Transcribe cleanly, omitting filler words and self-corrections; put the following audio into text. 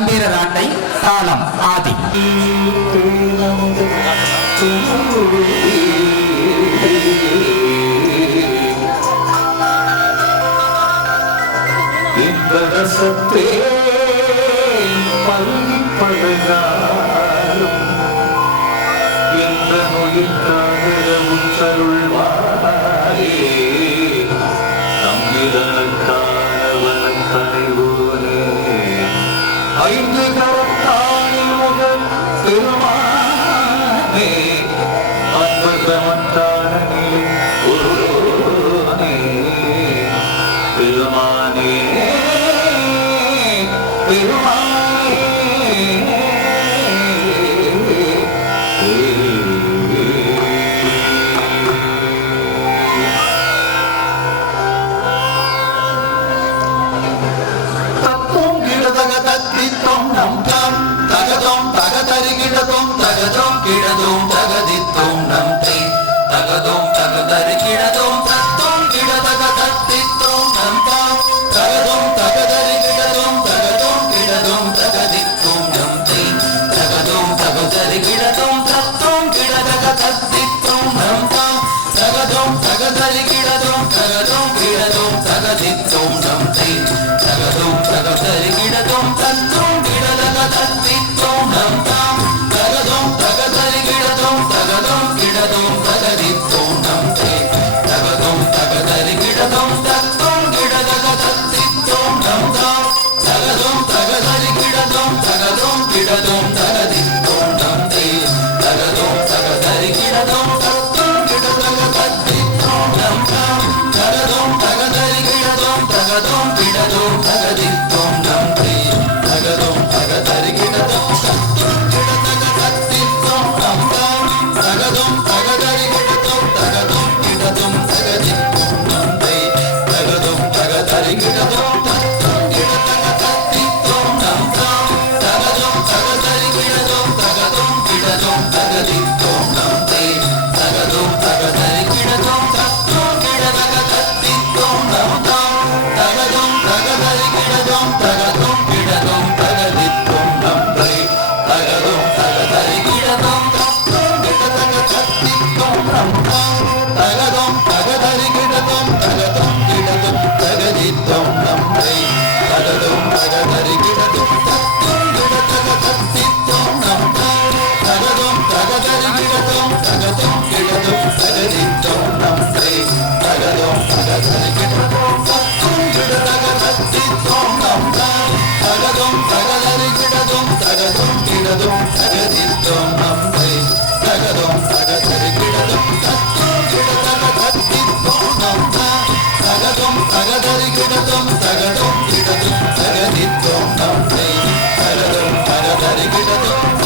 கம்பீரராட்டை தாளம் ஆதி. இந்த ரசத்தே பள்ளி பழகாலும் இந்த நோயிற்காக உச்சருள்வாரே நம்பிதனுக்கானவன் தனிவோனே ஐந்து கரத்தானி முதல் பெருமானே அற்புதமத்தான ஒருவனே பெருமானே பெருமானே தத்துவம் கிடதக தத்தித்தோம் நம் தாம் தகதோம் தகதறிகிடதோம் தகதோம் கிடதோம் தகதித்தோம் நம் தை தகதோம் தகதறிகிடதோம் தத்தோம் கிடதக தத்தித்தோம் நம் தாம் தகதோம் தகதறிகிடதோம் தகதோம் கிடதோம் தகதித்தோம் நம் தை தகதோம் தகதறிகிடதோம் தத்தோம் கிடதக தத்தித்தோம் நம் தாம் தகதோம் தகதறிகிடதோம் தகதோம் கிடதோம் தகதித்தோம் நம் தை தகதோம் தகதறிகிடதோம் தத்தோம் கிடதக தத்தித்தோம் நம் தாம் தகதோம் தகதறிகிடதோம் தகதோம் கிடதோம் தகதித்தோம் நம் தை தகதோம் தகதறிகிடதோம் தத்தோம் கிடதக தத்தித்தோம் நம் தாம் தகதோம் தகதறிகிடதோம் தகதோம் கிடதோம் தகதித்தோம் நம் தை தகதோம் தகதறிகிடதோம் தத்தோம் கிடதக தத்தித்தோம் நம் தாம் தகதோம் தகதறிகிடதோம் தகதோம் கிடதோம் தகதித்தோம் நம் தை தகதோம் தகதறிகிடதோம் தத்தோம் கிடதக தத்தித்தோம் நம் தாம் தகதோம் தகதறிகிடதோம் தகதோம் கிடதோம் தகதித்தோம் நம் தை தகதோம் தகதறிகிடதோம் தத்தோம் கிடதக தத்தித்தோம் நம் தாம் தகதோம் தகதறிகிடதோம் தகதோம் கிடதோம் தகதித்தோம் நம் தை தகதோம் தகதறிகிடதோம் தத்தோம் கிடதக தத்தித்தோம் நம் தாம் தகதோம் தகதறிகிடதோம் தகதோம் கிடதோம் தகதித்தோம் நம் தை தகதோம் தகதறிகிடதோம் தத்தோம் கிடதக தத்தித்தோம் நம் தாம் தகதோம் தகதறிகிடதோம் தகதோம் கிடதோம் தகதித்தோம் நம் தை தகதோம் தகதறிகிடதோம் தத்தோம் கிடதக தத்தித்தோம் நம் தாம் தகதோம் தகதறிகிடதோம் தகதோம் கிடதோம் தகதித்தோம் நம் தை தகதோம் தகதறிகிடதோம் தத்தோம் கிடதக தத்தித்தோம் நம் தாம் தகதோம் தகதறிகிடதோம் தகதோம் கிடதோம் தகதித்தோம் நம் தை தகதோம் தகதறிகிடதோம் தத்தோம் கிடதக தத்தித்தோம் நம் தாம் தகதோம் தகதறிகிடதோம் தகதோம் கிடதோம் தகதித்தோம் நம் தை தகதோம் தகதறிகிடதோம்